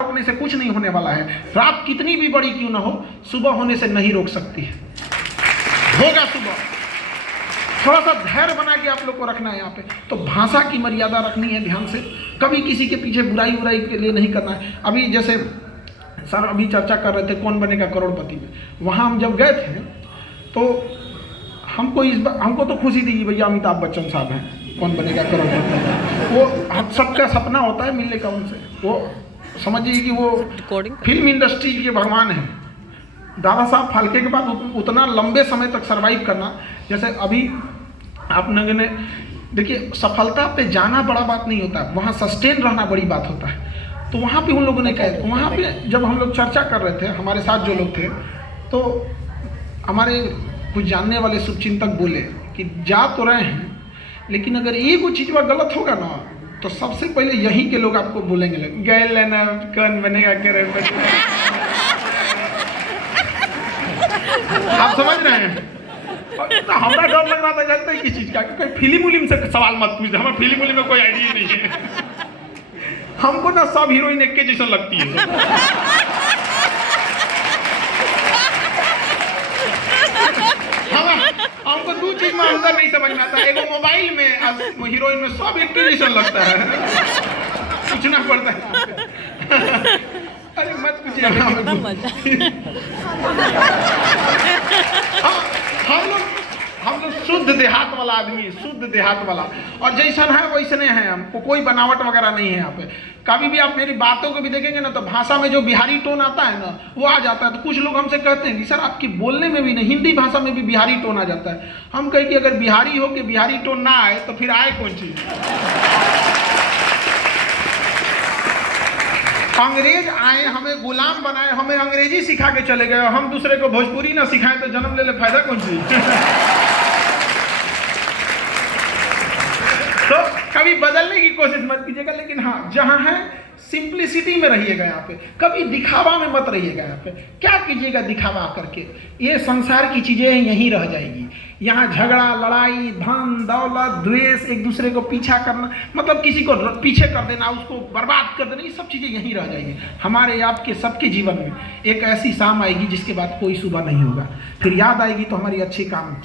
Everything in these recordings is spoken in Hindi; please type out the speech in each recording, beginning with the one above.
रोकने से कुछ नहीं होने वाला है। रात कितनी भी बड़ी क्यों ना हो, सुबह होने से नहीं रोक सकती है। होगा सुबह। थोड़ा सा धैर्य बना के आप लोग को रखना है यहाँ पे। तो भाषा की मर्यादा रखनी है ध्यान से, कभी किसी के पीछे बुराई के लिए नहीं करना है। अभी जैसे सर अभी चर्चा कर रहे थे कौन बनेगा करोड़पति में, वहाँ हम जब गए थे तो हमको तो खुशी थी कि भैया अमिताभ बच्चन साहब हैं कौन बनेगा करोड़पति। वो सबका सपना होता है मिलने का उनसे। वो समझिए कि वो फिल्म इंडस्ट्री के भगवान हैं। दादा साहब फाल्के के बाद उतना लंबे समय तक सरवाइव करना, जैसे अभी आप लोगों ने देखिए सफलता पे जाना बड़ा बात नहीं होता, वहाँ सस्टेन रहना बड़ी बात होता है। तो वहाँ पे उन लोगों ने कहा, वहाँ पे जब हम लोग चर्चा कर रहे थे, हमारे साथ जो लोग थे, तो हमारे कुछ जानने वाले शुभचिंतक बोले कि जा तो रहे हैं, लेकिन अगर एक वो चीज़ गलत होगा ना तो सबसे पहले यहीं के लोग आपको बोलेंगे गए लेना कौन बनेगा करोड़पति। आप समझ रहे हैं? तो हमारा डर लग रहा था जानते हैं किस चीज़ का, क्योंकि फिल्म से सवाल मत पूछते, हमें फिल्म में कोई आइडिया नहीं है। हमको ना सब हीरोइन एक के जैसा लगती है। हमको दो चीज में अंदर नहीं समझ में आता, एगो मोबाइल में हीरोइन में सब एक के जैसा लगता है, पूछना पड़ता है। अरे मत पूछिए। हम लोग शुद्ध देहात वाला आदमी, शुद्ध देहात वाला, और जैसा है वैसने हैं। हमको कोई बनावट वगैरह नहीं है यहाँ पे। कभी भी आप मेरी बातों को भी देखेंगे ना तो भाषा में जो बिहारी टोन आता है ना वो आ जाता है। तो कुछ लोग हमसे कहते हैं कि सर आपकी बोलने में भी नहीं, हिंदी भाषा में भी बिहारी टोन आ जाता है। हम कहें कि अगर बिहारी हो कि बिहारी टोन ना आए तो फिर आए कौन चीज। अंग्रेज आए हमें गुलाम बनाए, हमें अंग्रेजी सिखा के चले गए, हम दूसरे को भोजपुरी ना सिखाएं तो जन्म ले फायदा कौन सी। तो कभी बदलने की कोशिश मत कीजिएगा, लेकिन हाँ जहाँ है सिंप्लिसिटी में रहिएगा। यहाँ पे कभी दिखावा में मत रहिएगा। यहाँ पे क्या कीजिएगा दिखावा करके, ये संसार की चीजें यहीं रह जाएगी। यहाँ झगड़ा लड़ाई धन दौलत द्वेष, एक दूसरे को पीछा करना, मतलब किसी को पीछे कर देना, उसको बर्बाद कर देना, ये सब चीजें यहीं रह जाएगी। हमारे आपके सबके जीवन में एक ऐसी शाम आएगी जिसके बाद कोई सुबह नहीं होगा, फिर याद आएगी तो हमारी अच्छी काम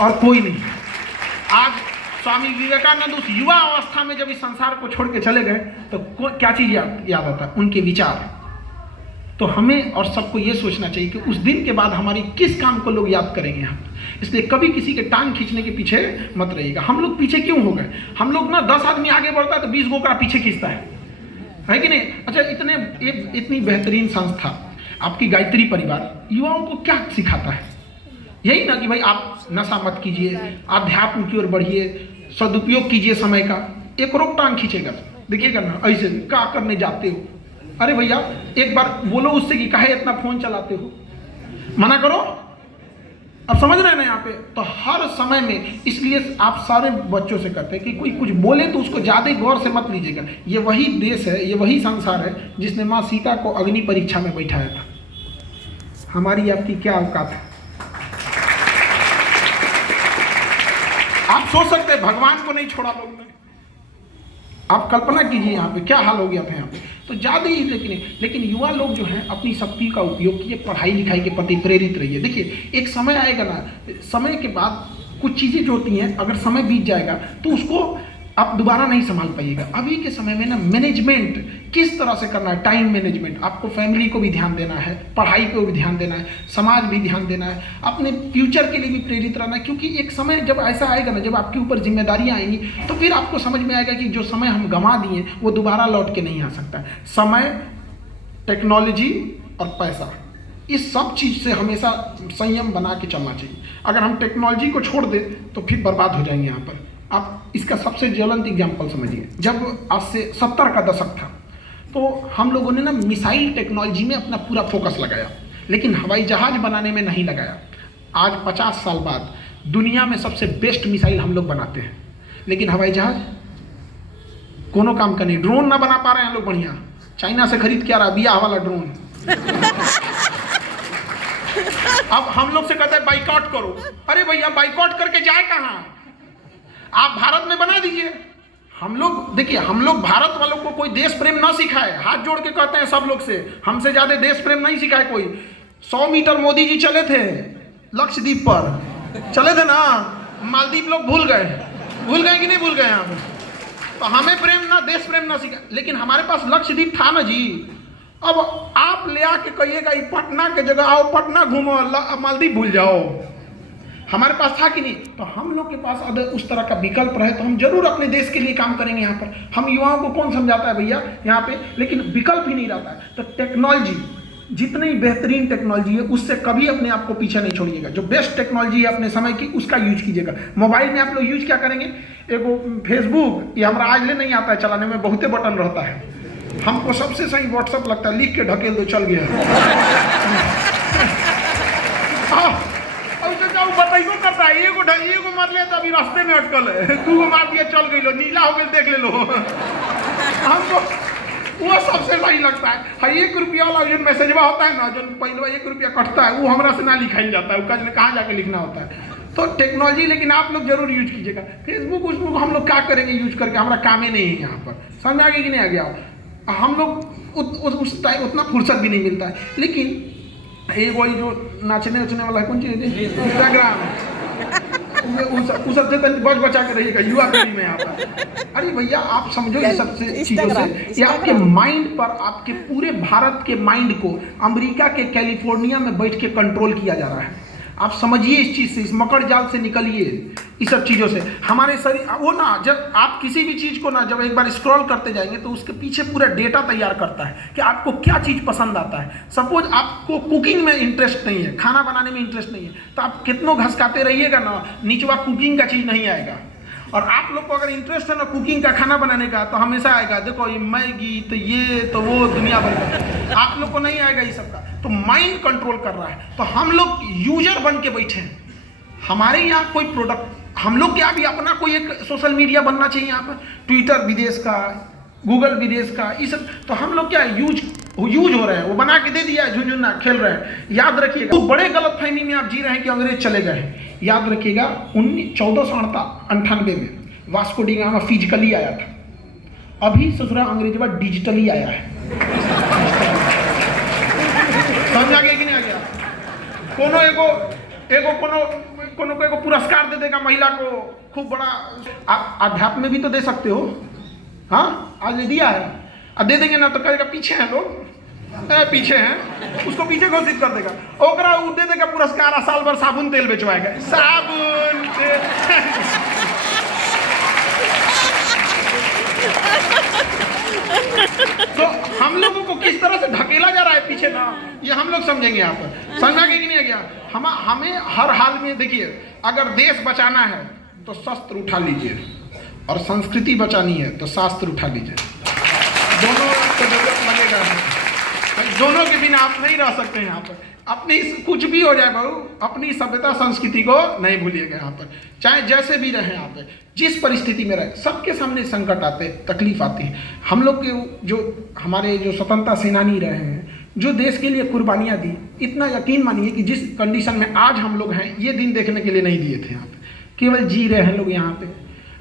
और कोई नहीं। आज स्वामी विवेकानंद उस युवा अवस्था में जब इस संसार को छोड़ के चले गए तो क्या चीज याद आता? उनके विचार। तो हमें और सबको ये सोचना चाहिए कि उस दिन के बाद हमारी किस काम को लोग याद करेंगे हम। इसलिए कभी किसी के टांग खींचने के पीछे मत रहिएगा। हम लोग पीछे क्यों हो गए? हम लोग ना 10 आदमी आगे बढ़ता है तो 20 गो का पीछे खींचता है कि नहीं? अच्छा, इतनी बेहतरीन संस्था आपकी गायत्री परिवार युवाओं को क्या सिखाता है? यही ना कि भाई आप नशा मत कीजिए, अध्यात्म की ओर बढ़िए, सदुपयोग कीजिए समय का। एक रोक टांग खींचेगा, देखिएगा ना ऐसे क्या करने जाते हो। अरे भैया एक बार बोलो उससे कि काहे इतना फोन चलाते हो, मना करो। अब समझ रहे हैं ना यहाँ पे? तो हर समय में, इसलिए आप सारे बच्चों से कहते हैं कि कोई कुछ बोले तो उसको ज्यादा गौर से मत लीजिएगा। ये वही देश है, ये वही संसार है जिसने माँ सीता को अग्नि परीक्षा में बैठाया था। हमारी आपकी क्या औकात है? आप सोच सकते हैं भगवान को नहीं छोड़ा लोग ने। आप कल्पना कीजिए यहाँ पे क्या हाल हो गया था यहाँ पे। तो ज़्यादा ही लेकिन युवा लोग जो हैं अपनी शक्ति का उपयोग कीजिए, पढ़ाई लिखाई के प्रति प्रेरित रहिए। देखिए एक समय आएगा ना, समय के बाद कुछ चीज़ें जो होती हैं अगर समय बीत जाएगा तो उसको आप दोबारा नहीं संभाल पाइएगा। अभी के समय में ना मैनेजमेंट किस तरह से करना है, टाइम मैनेजमेंट, आपको फैमिली को भी ध्यान देना है, पढ़ाई को भी ध्यान देना है, समाज भी ध्यान देना है, अपने फ्यूचर के लिए भी प्रेरित रहना है। क्योंकि एक समय जब ऐसा आएगा ना, जब आपके ऊपर जिम्मेदारियां आएंगी तो फिर आपको समझ में आएगा कि जो समय हम गंवा दिए वो दोबारा लौट के नहीं आ सकता। समय, टेक्नोलॉजी और पैसा, इस सब चीज़ से हमेशा संयम बना के चलना चाहिए। अगर हम टेक्नोलॉजी को छोड़ दें तो फिर बर्बाद हो जाएंगे यहाँ पर। आप इसका सबसे ज्वलंत एग्जाम्पल समझिए, जब आज से 70 का दशक था तो हम लोगों ने ना मिसाइल टेक्नोलॉजी में अपना पूरा फोकस लगाया, लेकिन हवाई जहाज बनाने में नहीं लगाया। आज 50 साल बाद दुनिया में सबसे बेस्ट मिसाइल हम लोग बनाते हैं, लेकिन हवाई जहाज कोनो काम का नहीं। ड्रोन ना बना पा रहे हैं लोग बढ़िया, चाइना से खरीद के आ रहा बिया वाला ड्रोन। अब हम लोग से कहते हैं बाइकआउट करो। अरे भैया बाइकआउट करके जाए कहाँ? आप भारत में बना दीजिए, हम लोग देखिए, हम लोग भारत वालों को कोई देश प्रेम ना सिखाए, हाथ जोड़ के कहते हैं सब लोग से, हमसे ज्यादा देश प्रेम नहीं सिखाए कोई। 100 मीटर मोदी जी चले थे लक्षद्वीप पर, चले थे ना, मालदीव लोग भूल गए कि नहीं भूल गए यहाँ पे। तो हमें प्रेम ना, देश प्रेम ना सिखा, लेकिन हमारे पास लक्षद्वीप था ना जी। अब आप ले आके कहिएगा पटना के जगह आओ, पटना घूमो, मालदीव भूल जाओ, हमारे पास था कि नहीं? तो हम लोग के पास अगर उस तरह का विकल्प रहे तो हम जरूर अपने देश के लिए काम करेंगे। यहाँ पर हम युवाओं को कौन समझाता है भैया यहाँ पे, लेकिन विकल्प ही नहीं रहता है। तो टेक्नोलॉजी, जितनी बेहतरीन टेक्नोलॉजी है उससे कभी अपने आप को पीछे नहीं छोड़िएगा। जो बेस्ट टेक्नोलॉजी है अपने समय की उसका यूज कीजिएगा। मोबाइल में आप लोग यूज क्या करेंगे, एगो फेसबुक, ये हमारा आज ले नहीं आता है चलाने में, बहुते बटन रहता है, हमको सबसे सही व्हाट्सअप लगता है, लिख के ढकेल दो चल गया। बताइए करता है, एगो मार लिया तो अभी रास्ते में अटकल है, 2 गो मार दिया चल गई लो, नीला हो गया देख ले लो। हमको वो सबसे सही लगता है। 1 रुपया वाला जो मैसेजवा होता है ना, जो पहले 1 रुपया कटता है, वो हमरा से ना लिखाई जाता है, वो कहाँ जाके लिखना होता है। तो टेक्नोलॉजी लेकिन आप लोग जरूर यूज कीजिएगा। फेसबुक उसबुक हम लोग क्या करेंगे यूज करके, हमारा काम ही नहीं है यहाँ पर, समझ आ गया कि नहीं आ गया। हम लोग उस टाइम उतना फुर्सत भी नहीं मिलता है। लेकिन एक वही जो नाचने उचने वाला है, कौन चीज इंस्टाग्राम, उस सबसे बच बचा के रहिएगा युवा पीढ़ी में यहाँ पर। अरे भैया आप समझो ये सबसे चीजों से, ये आपके माइंड पर, आपके पूरे भारत के माइंड को अमेरिका के कैलिफोर्निया में बैठ के कंट्रोल किया जा रहा है। आप समझिए इस चीज से, इस मकड़ जाल से निकलिए, इस सब चीजों से। हमारे शरीर वो ना, जब आप किसी भी चीज को ना जब एक बार स्क्रॉल करते जाएंगे तो उसके पीछे पूरा डेटा तैयार करता है कि आपको क्या चीज पसंद आता है। सपोज आपको कुकिंग में इंटरेस्ट नहीं है, खाना बनाने में इंटरेस्ट नहीं है, तो आप कितनों घसकाते रहिएगा ना, नीचवा कुकिंग का चीज नहीं आएगा। और आप लोग को अगर इंटरेस्ट है ना कुकिंग का, खाना बनाने का, तो हमेशा आएगा, देखो ये मैगी, तो ये तो वो, दुनिया भर का। आप लोग को नहीं आएगा ये सब का। तो माइंड कंट्रोल कर रहा है। तो हम लोग यूजर बन के बैठे हैं। हमारे यहाँ कोई प्रोडक्ट, हम लोग क्या भी अपना कोई एक सोशल मीडिया बनना चाहिए यहाँ पर, ट्विटर विदेश का, गूगल विदेश का, ये सब। तो हम लोग क्या यूज हो रहे हैं, वो बना के दे दिया, झुनझुना खेल रहे हैं। याद रखिएगा, तो बड़े गलत फहमी में आप जी रहे हैं कि अंग्रेज चले गए हैं। याद रखिएगा 1498 में वास्को डी गामा फिजिकली आया था, अभी ससुरा अंग्रेजवा डिजिटली आया है। समझ आ गया कि नहीं आ गया? कोनो को पुरस्कार दे देगा महिला को, खूब बड़ा। आप अध्यात्म में भी तो दे सकते हो, हाँ आज ने दिया है, अब दे देंगे ना तो कहेगा पीछे हैं लोग, पीछे हैं, उसको पीछे घोषित कर देगा। ओकरा वो दे देगा पुरस्कार, साल भर साबुन तेल बेचवाएगा, साबुन तो हम लोगों को किस तरह से ढकेला जा रहा है पीछे ना, ये हम लोग समझेंगे यहाँ पर। समझ आ गया कि नहीं आ गया? हमें हर हाल में देखिए, अगर देश बचाना है तो शस्त्र उठा लीजिए, और संस्कृति बचानी है तो शास्त्र उठा लीजिए। दोनों को जरूरत लगेगा, दोनों के बिना आप नहीं रह सकते यहाँ पर। अपनी कुछ भी हो जाए बहू, अपनी सभ्यता संस्कृति को नहीं भूलिएगा यहाँ पर, चाहे जैसे भी रहे यहाँ पे, जिस परिस्थिति में रहे। सबके सामने संकट आते, तकलीफ आती है। हम लोग के जो हमारे जो स्वतंत्रता सेनानी रहे हैं, जो देश के लिए कुर्बानियाँ दी, इतना यकीन मानिए कि जिस कंडीशन में आज हम लोग हैं, ये दिन देखने के लिए नहीं दिए थे यहाँ पे। केवल जी रहे हैं लोग यहाँ पे।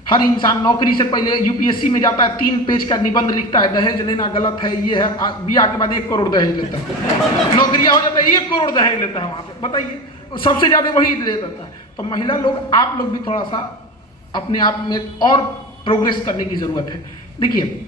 हर इंसान नौकरी से पहले यूपीएससी में जाता है, 3 पेज का निबंध लिखता है, दहेज लेना गलत है, ये है, ब्याह के बाद 1 करोड़ दहेज लेता है। नौकरियां हो जाता है 1 करोड़ दहेज लेता है वहाँ पे, बताइए, सबसे ज़्यादा वही ले लेता है। तो महिला लोग, आप लोग भी थोड़ा सा अपने आप में और प्रोग्रेस करने की ज़रूरत है। देखिए,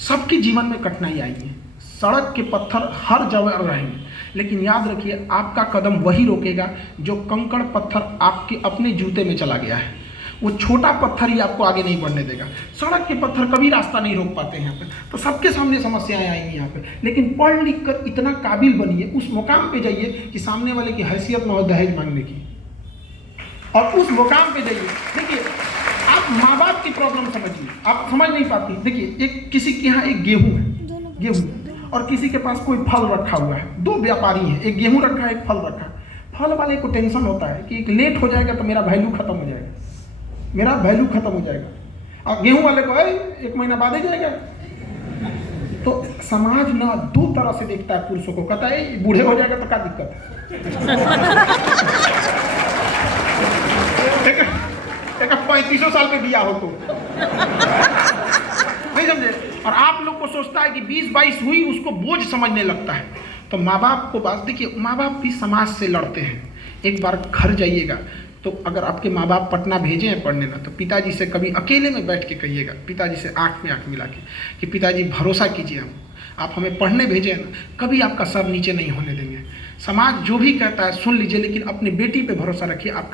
सबके जीवन में कठिनाई आई है, सड़क के पत्थर हर जगह रहेंगे, लेकिन याद रखिए आपका कदम वही रोकेगा जो कंकड़ पत्थर आपके अपने जूते में चला गया है। वो छोटा पत्थर ही आपको आगे नहीं बढ़ने देगा। सड़क के पत्थर कभी रास्ता नहीं रोक पाते हैं यहाँ पे। तो सबके सामने समस्याएं आएंगी यहाँ पे, लेकिन पढ़ लिख कर इतना काबिल बनिए, उस मुकाम पे जाइए कि सामने वाले की हैसियत न हो दहेज मांगने की, और उस मुकाम पे जाइए। देखिए, आप माँ बाप की प्रॉब्लम समझिए, आप समझ नहीं पाती। देखिए, एक किसी के यहाँ एक गेहूँ है, गेहूँ, और किसी के पास कोई फल रखा हुआ है। 2 व्यापारी हैं, एक गेहूँ रखा है, एक फल रखा है। फल वाले को टेंशन होता है कि एक लेट हो जाएगा तो मेरा वैल्यू खत्म हो जाएगा, मेरा वैल्यू खत्म हो जाएगा। और गेहूं वाले को 1 महीना बाद ही जाएगा। तो समाज ना 2 तरह से देखता है पुरुषों को, कहता है बूढ़े हो जाएगा तो क्या दिक्कत है। एक 35 साल पे बिया हो तो नहीं समझे? और आप लोग को सोचता है कि 20-22 हुई उसको बोझ समझने लगता है। तो माँ बाप को बात देखिए, माँ बाप भी समाज से लड़ते हैं। एक बार घर जाइएगा तो अगर आपके माँ बाप पटना भेजे हैं पढ़ने ना, तो पिताजी से कभी अकेले में बैठ के कहिएगा, पिताजी से आँख में आँख मिला के, कि पिताजी भरोसा कीजिए, आप हमें पढ़ने भेजे हैं ना, कभी आपका सर नीचे नहीं होने देंगे। समाज जो भी कहता है सुन लीजिए, लेकिन अपनी बेटी पे भरोसा रखिए, आप